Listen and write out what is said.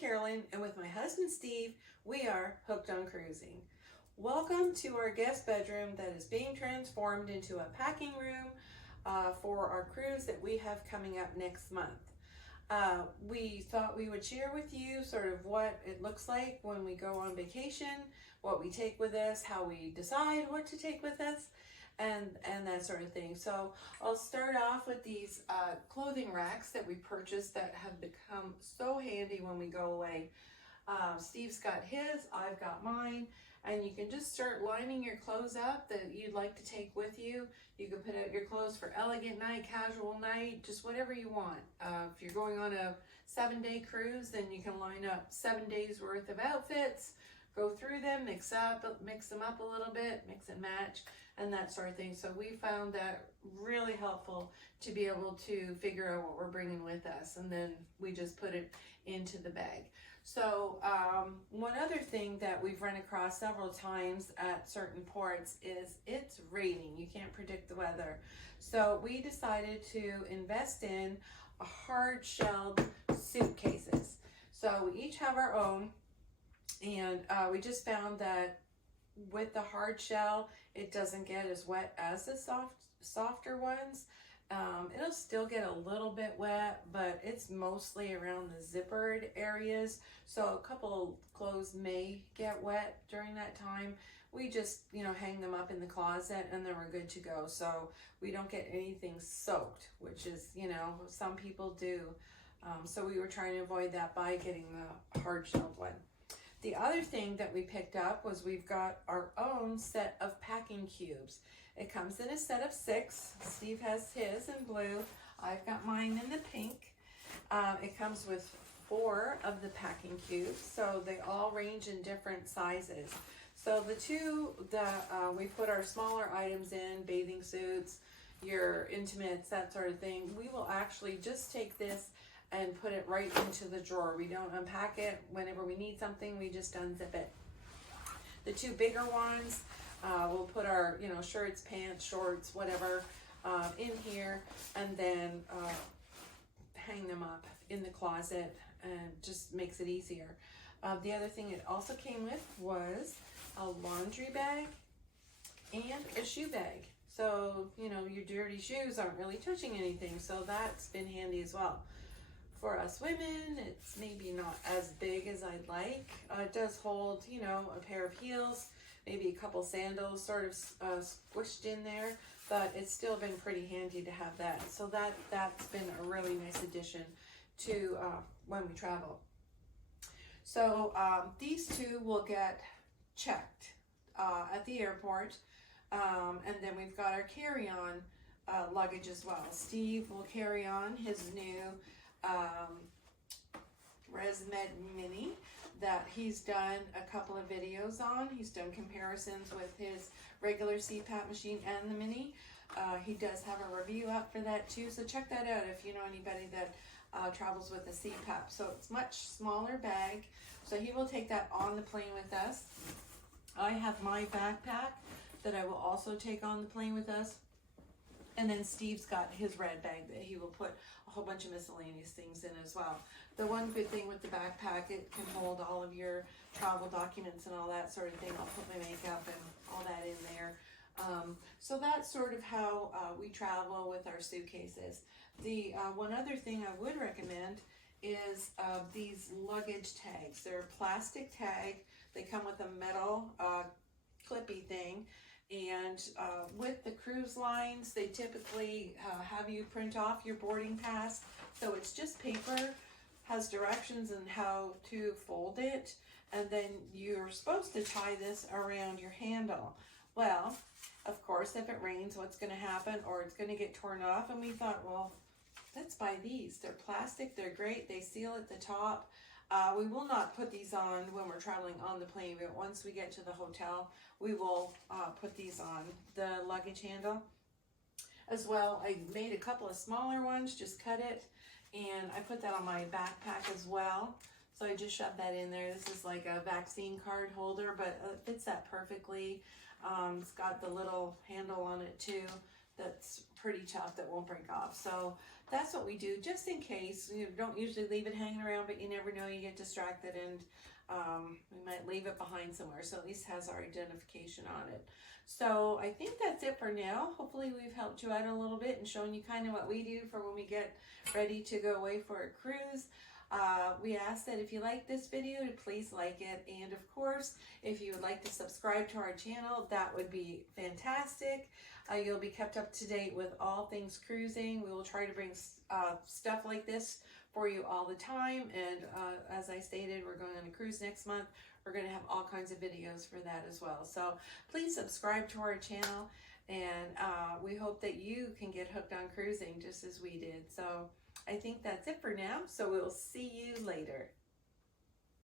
Carolyn, and with my husband Steve, we are hooked on cruising. Welcome to our guest bedroom that is being transformed into a packing room for our cruise that we have coming up next month. We thought we would share with you sort of what it looks like when we go on vacation, what we take with us, how we decide what to take with us, and that sort of thing. So I'll start off with these clothing racks that we purchased that have become so handy when we go away. Steve's got his, I've got mine, and you can just start lining your clothes up that you'd like to take with you. You can put out your clothes for elegant night, casual night, just whatever you want. If you're going on a 7-day cruise, then you can line up 7 days worth of outfits, go through them, mix them up a little bit, mix and match, and that sort of thing. So we found that really helpful to be able to figure out what we're bringing with us, and then we just put it into the bag. So one other thing that we've run across several times at certain ports is it's raining. You can't predict the weather. So we decided to invest in hard-shelled suitcases. So we each have our own, and we just found that with the hard shell, it doesn't get as wet as the softer ones. It'll still get a little bit wet, but it's mostly around the zippered areas. So a couple of clothes may get wet during that time. We just, hang them up in the closet and then we're good to go. So we don't get anything soaked, which is, some people do. So we were trying to avoid that by getting the hard shelled one. The other thing that we picked up was we've got our own set of packing cubes. It comes in a set of 6. Steve has his in blue. I've got mine in the pink. It comes with 4 of the packing cubes, so they all range in different sizes. So the two that we put our smaller items in, bathing suits, your intimates, that sort of thing, we will actually just take this and put it right into the drawer. We don't unpack it. Whenever we need something, we just unzip it. The 2 bigger ones, we'll put our, shirts, pants, shorts, whatever, in here, and then hang them up in the closet, and just makes it easier. The other thing it also came with was a laundry bag and a shoe bag. So, your dirty shoes aren't really touching anything, so that's been handy as well. For us women, it's maybe not as big as I'd like. It does hold, a pair of heels, maybe a couple sandals sort of squished in there, but it's still been pretty handy to have that. So that's been a really nice addition to when we travel. So these 2 will get checked at the airport, and then we've got our carry-on luggage as well. Steve will carry on his new ResMed Mini that he's done a couple of videos on. He's done comparisons with his regular CPAP machine and the Mini. He does have a review up for that too, so check that out if you know anybody that travels with a CPAP. So it's much smaller bag, so he will take that on the plane with us. I have my backpack that I will also take on the plane with us. And then Steve's got his red bag that he will put a whole bunch of miscellaneous things in as well. The one good thing with the backpack, it can hold all of your travel documents and all that sort of thing. I'll put my makeup and all that in there. So that's sort of how we travel with our suitcases. The one other thing I would recommend is these luggage tags. They're a plastic tag. They come with a metal clippy thing. And with the cruise lines, they typically have you print off your boarding pass. So it's just paper, has directions on how to fold it, and then you're supposed to tie this around your handle. Well, of course, if it rains, what's going to happen? Or it's going to get torn off. And we thought, well, let's buy these. They're plastic, they're great, they seal at the top. We will not put these on when we're traveling on the plane, but once we get to the hotel, we will put these on the luggage handle. As well, I made a couple of smaller ones, just cut it, and I put that on my backpack as well. So I just shoved that in there. This is like a vaccine card holder, but it fits that perfectly. It's got the little handle on it too that's pretty tough that won't break off. So that's what we do, just in case. You don't usually leave it hanging around, but you never know, you get distracted, and we might leave it behind somewhere, so at least has our identification on it. So I think that's it for now. Hopefully we've helped you out a little bit and shown you kind of what we do for when we get ready to go away for a cruise. We ask that if you like this video, to please like it, and of course, if you would like to subscribe to our channel, that would be fantastic. You'll be kept up to date with all things cruising. We will try to bring stuff like this for you all the time, and as I stated, we're going on a cruise next month. We're going to have all kinds of videos for that as well. So please subscribe to our channel, and we hope that you can get hooked on cruising just as we did. So I think that's it for now. So we'll see you later.